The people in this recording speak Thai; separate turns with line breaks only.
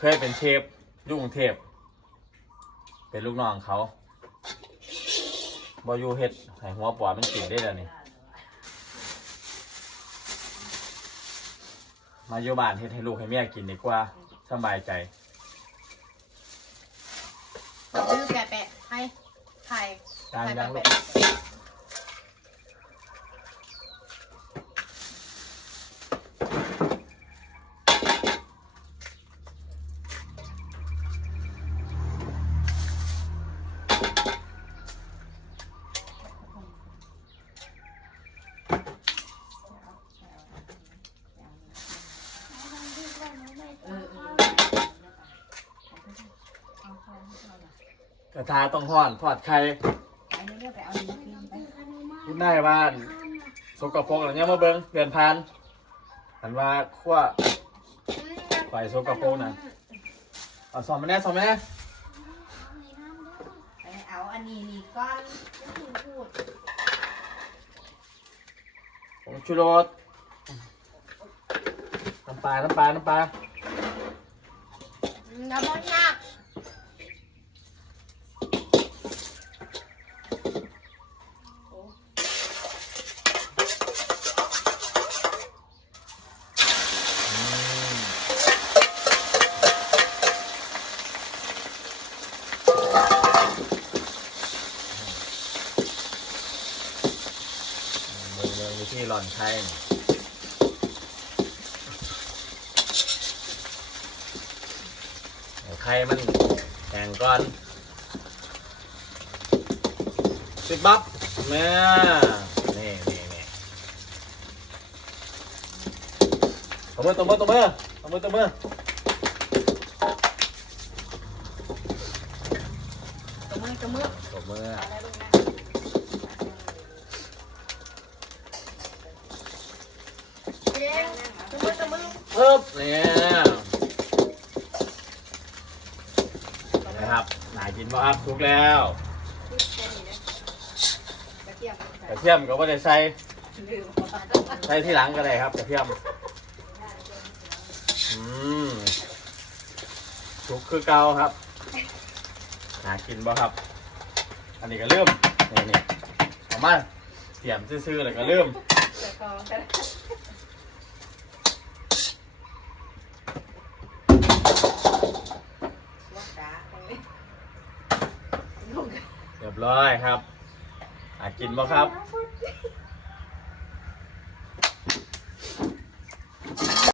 เคยเป็นเชฟยุ่กรุงเทพเป็นลูกน้องเขาบอยู่เฮ็ดให้หัวปอดมันกินได้แล้วนี่มาอยู่บ้านเฮ็ดให้ลูกให้เมียกินดีกว่าสบายใจ
ซื้อแปะแปะให้ไข่ไข่
ยังลู
แปะ
ก กระทาต้องห่อนทอดไข่คุณนายบ้านสกปรกอะไรเงี้ยมาเบิ้งเปลี่ยนพันหันว่าขั้วไฟสกปรกนะเอาสองมาแน่สองมาแน่
เอาอันนี้นี่ก้อนก็คือพูด
ผมชูรสน้ำปลาน้ำปลาน้ำปลา
น้ำมันยาก
เมืองเมืองวิธี หล่อนไทยเอาไข่มันแข็งก่อนสิบบับแม่นี่นี่นี่ตบมือตบมือตบมือตบมือตบมือ
ตัวมือตัวมือ
ตบมือ
เอาแล้วลูกนะเจ๊ตัวมือตัว มือ
ปึ๊บเนี่ยนะครับน่ากินป่ครับทุกแล้ว
กระเทียม
กระเทียมก็ไม่ได้ใส่ใส่ที่หลังก็ได้ครับกระเทียมอืมทุกคือเกาครับน่ากินป่ครับ อันนี้ก็เริ่มนี่นี่เอามาเตรียมซื่อๆเลยก็เริ่ม ร้อยครับอากินบ่ครับ